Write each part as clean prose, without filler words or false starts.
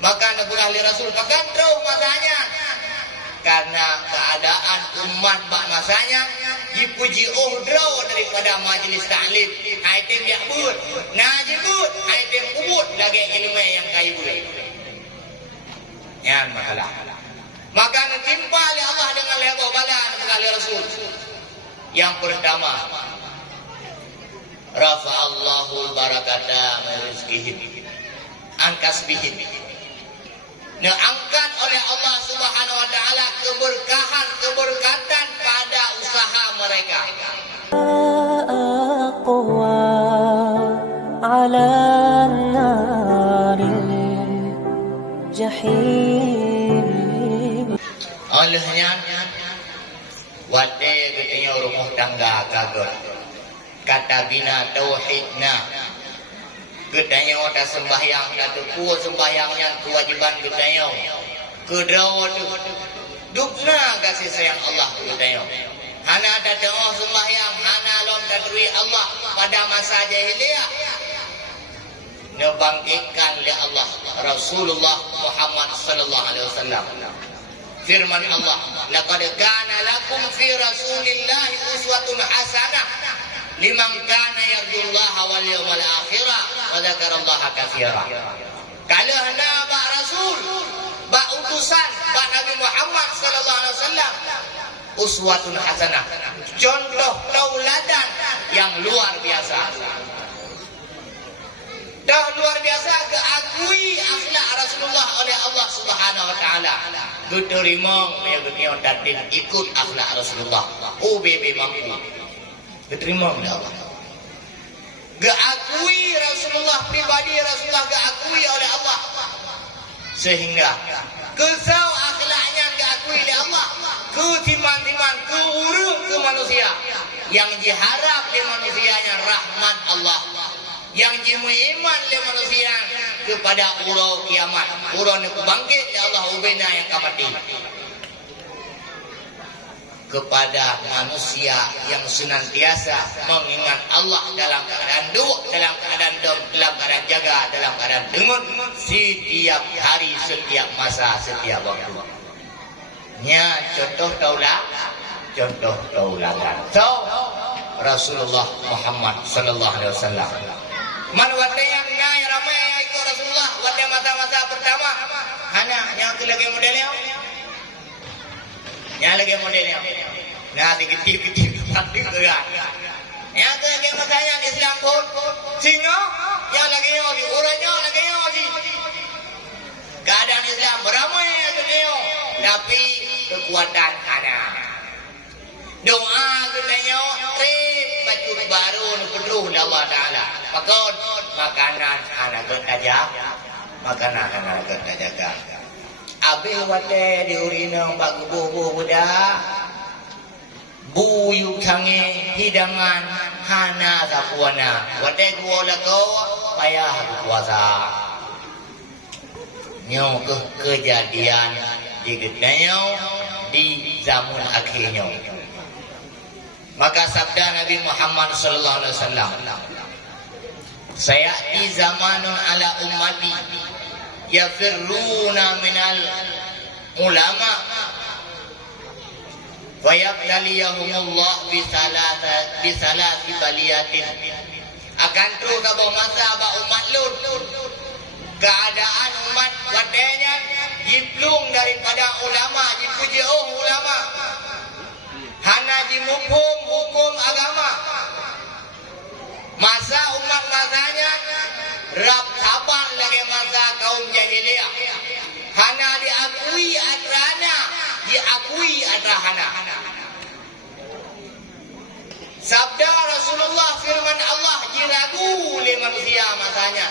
Maka Nabi Rasul pekantau masanya. Karena keadaan umat bak masanya dipuji uhdro daripada majlis ta'lim. Item dia but, najibut, item kubut lagi ilmu yang kayu boleh. Yang masalah. Maka nantimpa oleh Allah dengan lebo bala Nabi Rasul. Yang pertama, rafa'allahu barakata min rizqihim an kasbihim. Angkat oleh Allah Subhanahu wa taala keberkatan pada usaha mereka. Aqwa ala naril jahim. Olehnya wate getenya rumah tangga kagak kata bina tauhidna gedanya wata sembahyang datu ku sembahyangnya kewajiban gedanya kedraw tu dukna kasih sayang Allah gedanya hana ada doa sembahyang hana lom tadwi Allah pada masa jahiliyah ngebangkitkan oleh Allah Rasulullah Muhammad sallallahu alaihi wasallam. Firman Allah, laqad kana lakum fi rasulillahi uswatun hasanah liman kana yarjullaha wal yawmal akhirah wa dzakarallaha katsira. Kalau hendak ba rasul, ba utusan, ba Nabi Muhammad sallallahu alaihi wasallam uswatun hasanah, contoh tauladan yang luar biasa. Dah luar biasa keakui akhlak Rasulullah oleh Allah Subhanahu wa taala. Diterima ya dunia datin ikut akhlak Rasulullah. UBB mampu. Diterima oleh Allah. Keakui Rasulullah pribadi Rasulullah keakui oleh Allah. Sehingga kesau akhlaknya keakui oleh Allah. Ketiman-timan keurung ke manusia. Yang diharap di manusianya rahmat Allah. Yang iman le manusia kepada urau kiamat, urau ni bangkit ya Allah ubena yang kamati. Kepada manusia yang senantiasa mengingat Allah dalam keadaan duduk, dalam keadaan dom, dalam keadaan jaga, dalam keadaan dengut setiap hari, setiap masa, setiap waktu. Nya contoh tauladan. So Rasulullah Muhammad sallallahu alaihi wasallam. Man wate yang ngai ramai yang ikut Rasulullah wate masa-masa pertama hana yang tu lagi modelnya nah dikit-dikit tapi gerak yang tu lagi masanya di Islam pun singa yang lagi di uranya lagi di keadaan Islam beramai tu dia tapi kekuatan ada doa katanya baju baru penuh dari Allah Ta'ala. Pakon makanan anak kerja, makanan anak kerja jaga. Abi wate diurina bak bubuh budak, buyu kange hidangan hana sapuana. Wate gua lako payah puasa. Nyo kejadian di gedenya di zaman akhirnya. Maka sabda Nabi Muhammad sallallahu alaihi wasallam, sayati zamanun ala ummati yafirruna minal ulama wa yabtaliyahumullah bisalati baliyatin. Akan terus ke masa ba umat Lut, keadaan umat wadanya diplung daripada ulama, dipuji ulama. Hana dimukum hukum agama. Masa umat masanya rap sabar lagi masa kaum jahiliyah. Hana diakui adrana, diakui adrahana. Sabda Rasulullah firman Allah diragu oleh manusia masanya.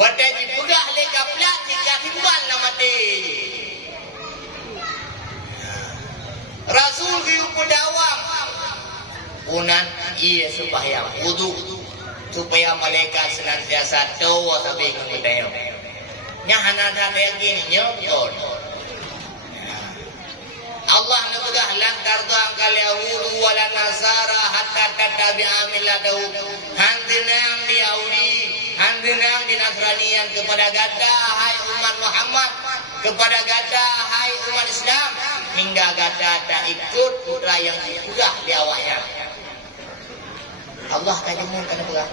Wadah dipegah le kaplat jika timbal nama mati. Rasul hidup dawam unan ia supaya wudu supaya malaikat senantiasa tahu tapi kemudian nya hana ada yang gini nyokon Allah nabegah lantar tuang kali yahudu wala nasara hatta tattabi'a millatahu hantinang di Yahudi hantinang di Nasranian kepada gada hai umat kepada gata hai umat Islam, hingga gata tak ikut putra yang dikurah di awaknya. Allah kajemun kana perang.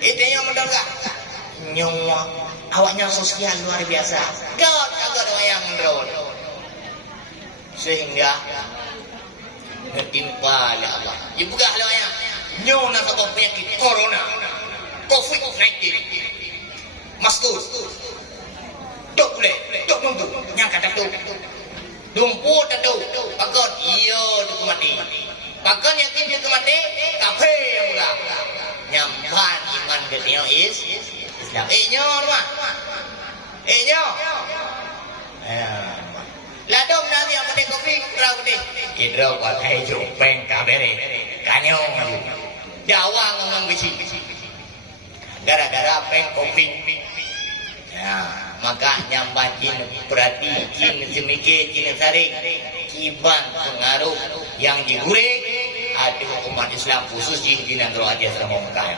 Itu yang mendengar nyawa awaknya sosial luar biasa. God kagak ada yang drone. Sehingga mentimpa oleh Allah. Dibuka oleh yang nyawa nak penyakit corona, COVID-19. Masuk. Tok boleh, tok nunggu, yang kata tu. Dumpu tak tahu. Pakon iya tu mati. Pakon yakin dia mati, kafe yang mula. Nyampan iman ke dia is Islam. Nyor mah. Nyor. Ladong nanti yang mati kopi, kerau mati. Kira pakai jopeng kabere. Kanyong. Jawa ngomong besi. Gara-gara peng kopi. Ya, maka nyamban jin berarti jin semikir jin saring kiban pengaruh yang digureng ada umat Islam khusus jin jinan roh aja sama Mekah.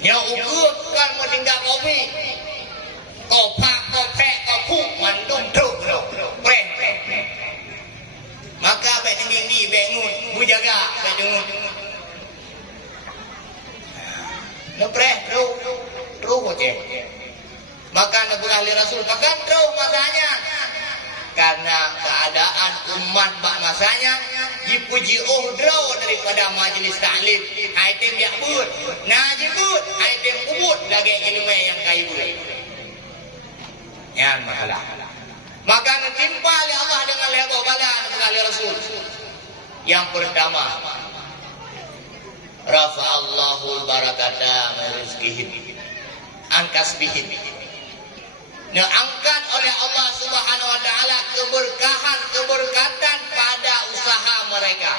Nya ukur kan meninggal kopi. Kopak kopek kopuk mandum truk preng. Maka baik tinggi ni bengun bujaga bengun. Nepreh truk je. Maka Nabi ahli Rasul bahkan terus masanya karena keadaan umat bak masanya dipuji draw daripada majlis taklim item yang but najibut item kubut lagi ilmu yang kai boleh yang masalah maka mentimpa oleh Allah dengan lebar bala Nabi ahli Rasul. Yang pertama rafa'allahu barakata min rizqihim an kasbihim. Angkat oleh Allah Subhanahu wa taala keberkatan pada usaha mereka.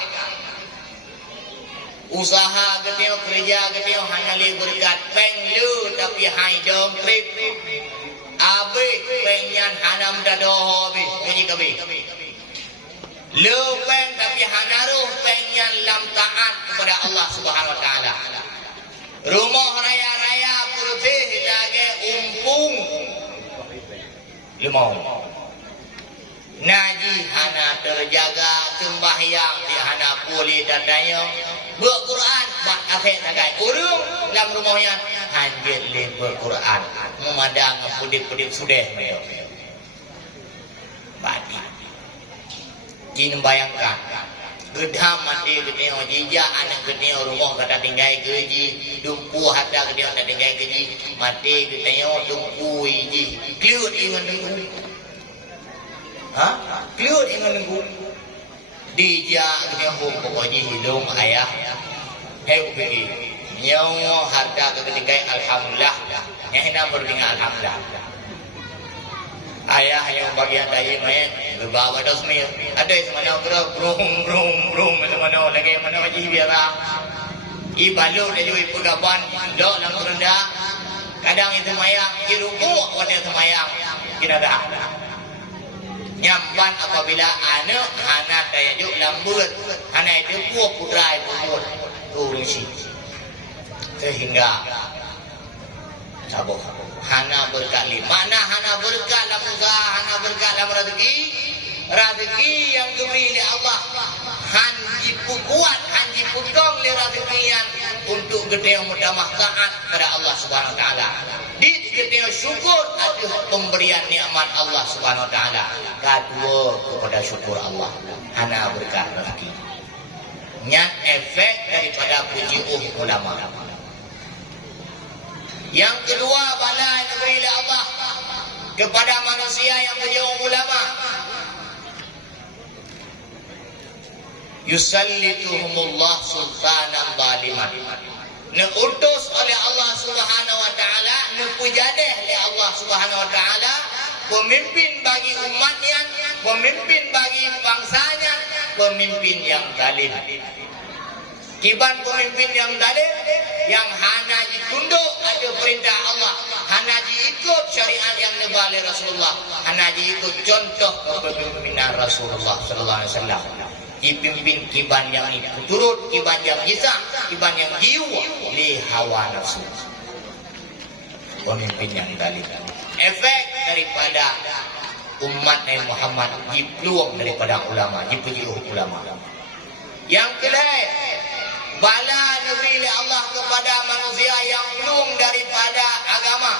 Usaha geteo kerja geteo hanya li berkat peng lu tapi hai dom trip. Abe penyan hanam dadoh habis bunyi kabe. Lu peng tapi hanaruh penyan lam taat kepada Allah Subhanahu wa taala. Rumah raya-raya putih lagi umpung limau. Naji hana terjaga sembahyang di hana pulih datanya berquran bak akhir tagai urung dalam rumahnya hanjir le berquran memandang pudip-pudip sudah meyo. Badi. Jin bayangkan gedam mati geteo jija anak geteo rumah kata tinggal gaji dumpu harta geteo kata tinggal gaji mati geteo dumpu iji kliut ingan nunggu kliut ingan nunggu dija geteo pokoknya hidung ayah pergi nyawa harta ketika alhamdulillah yang bertinggal alhamdulillah. Ayah yang bagian dari mayat berbawa dos mil. Ada yang mana gerak brum mana lagi mana wajib biara. Ibalu dia juga pegaban dok lang rendah. Kadang itu mayang diruku waktu itu mayang kita dah. Nyamban apabila anak anak daya juk lambut anak itu putra itu urusi sehingga sabar. Hana berkali. Mana hana berkat dalam usaha, hana berkat dalam rezeki. Rezeki yang diberi oleh Allah. Hanji kuat, hanji putong le rezeki yang untuk gede yang mudamah taat kepada Allah Subhanahu wa taala. Di gede syukur atas pemberian nikmat Allah Subhanahu wa taala. Kedua kepada syukur Allah. Hana berkat rezeki. Nyat efek daripada puji ulama. Yang kedua bala yang diberi oleh Allah kepada manusia yang berjauh ulama. Yusallituhumullah sultanan zaliman. Neutus oleh Allah Subhanahu wa taala, nepujadeh oleh Allah Subhanahu wa taala pemimpin bagi umatnya, pemimpin bagi bangsanya, pemimpin yang zalim. Kiban pemimpin yang zalim yang hana ditunduk ada perintah Allah, hana diikut syariat yang dibawa Rasulullah, hana diikut contoh kepemimpinan Rasulullah sallallahu alaihi wasallam. Dipimpin kiban yang itu turut kiban yang hisab, kiban yang jiwa li hawa nafsu. Pemimpin yang zalim. Efek daripada umat Nabi Muhammad dipeluang daripada ulama, dipejuh ulama. Yang kedua, bala negeri Allah kepada manusia yang peluang daripada agama,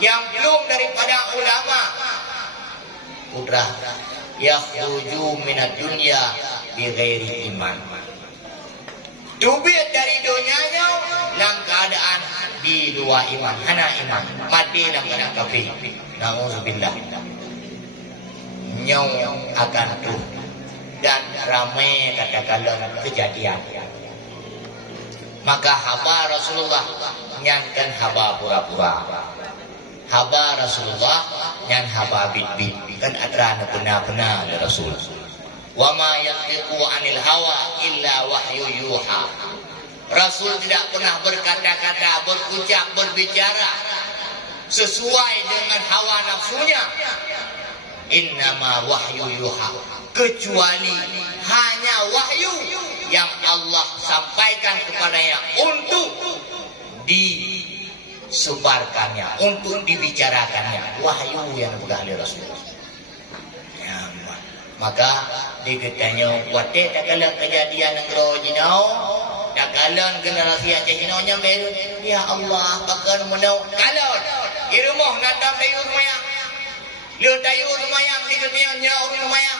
yang peluang daripada ulama. Putra yakhruju minad dunya bighairi iman. Tubit dari dunianya dalam keadaan di luar iman, hana iman, mati dalam keadaan kafir. Nauzubillah. Nyau akan tuh dan ramai katakanlah kejadian. Maka haba Rasulullah nyankan haba pura-pura. Haba Rasulullah nyan haba bid-bid. Kan adrana benar-benar ya Rasul. Wa ma yantiqu 'anil hawa illa wahyu yuha. Rasul tidak pernah berkata-kata, berucap, berbicara sesuai dengan hawa nafsunya. Innama wahyu yuha, kecuali hanya wahyu yang Allah sampaikan kepadanya untuk disebarkannya, untuk dibicarakannya. Wahyu yang berkali Rasulullah. Ya, maka diketanya kuatik tak kalah kejadian negara jinau, tak kalah generasi Aceh jinau nya beru. Ya Allah, bakal menau kalau di rumah nak dayu rumah. Lu dayu rumah yang diketanya nyau rumah yang